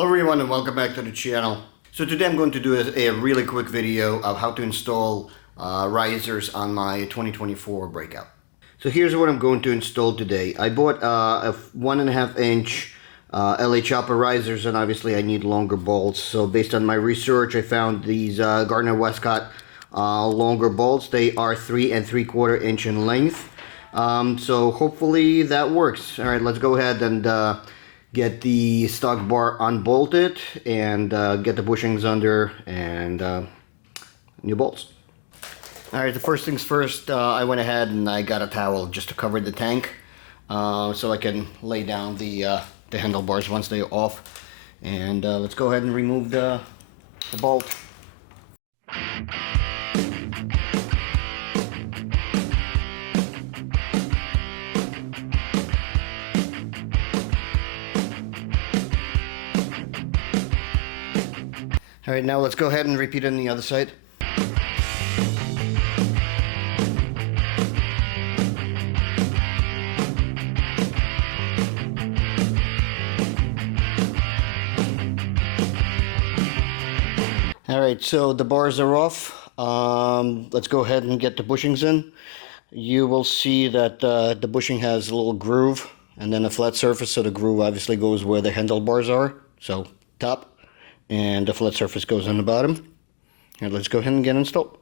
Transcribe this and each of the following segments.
Hello everyone and welcome back to the channel. So today I'm going to do a really quick video of how to install risers on my 2024 Breakout. So here's what I'm going to install today. I bought a 1.5 inch LA Chopper risers, and obviously I need longer bolts. So based on my research, I found these Gardner Westcott longer bolts. They are 3 3/4 inch in length. So hopefully that works. All right, let's go ahead and get the stock bar unbolted and get the bushings under and new bolts. Alright, the first things first, I went ahead and I got a towel just to cover the tank so I can lay down the handlebars once they're off. And let's go ahead and remove the bolt. Alright, now let's go ahead and repeat it on the other side. Alright, so the bars are off. Let's go ahead and get the bushings in. You will see that the bushing has a little groove and then a flat surface, so the groove obviously goes where the handlebars are, so top. And the flat surface goes on the bottom. And let's go ahead and get installed.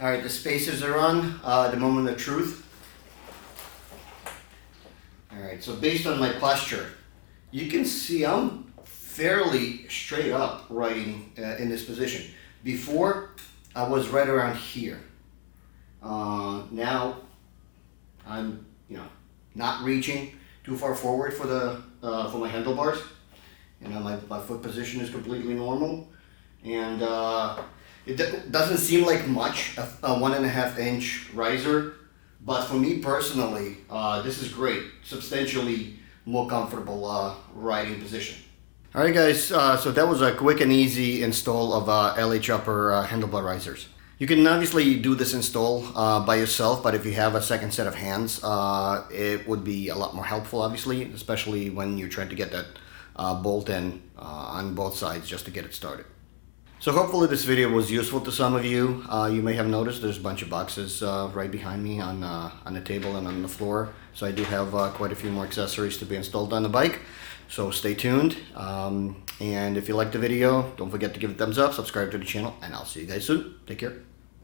Alright, the spacers are on, the moment of truth. Alright, so based on my posture, you can see I'm fairly straight up writing in this position. Before, I was right around here. Now, I'm not reaching too far forward for my handlebars. My foot position is completely normal. And it doesn't seem like much, a 1.5 inch riser, but for me personally, this is great. Substantially more comfortable riding position. Alright guys, so that was a quick and easy install of LA Chopper handlebar risers. You can obviously do this install by yourself, but if you have a second set of hands, it would be a lot more helpful, obviously, especially when you're trying to get that bolt in on both sides just to get it started. So hopefully this video was useful to some of you. You may have noticed there's a bunch of boxes right behind me on the table and on the floor. So I do have quite a few more accessories to be installed on the bike. So stay tuned. And if you liked the video, don't forget to give it a thumbs up, subscribe to the channel, and I'll see you guys soon. Take care.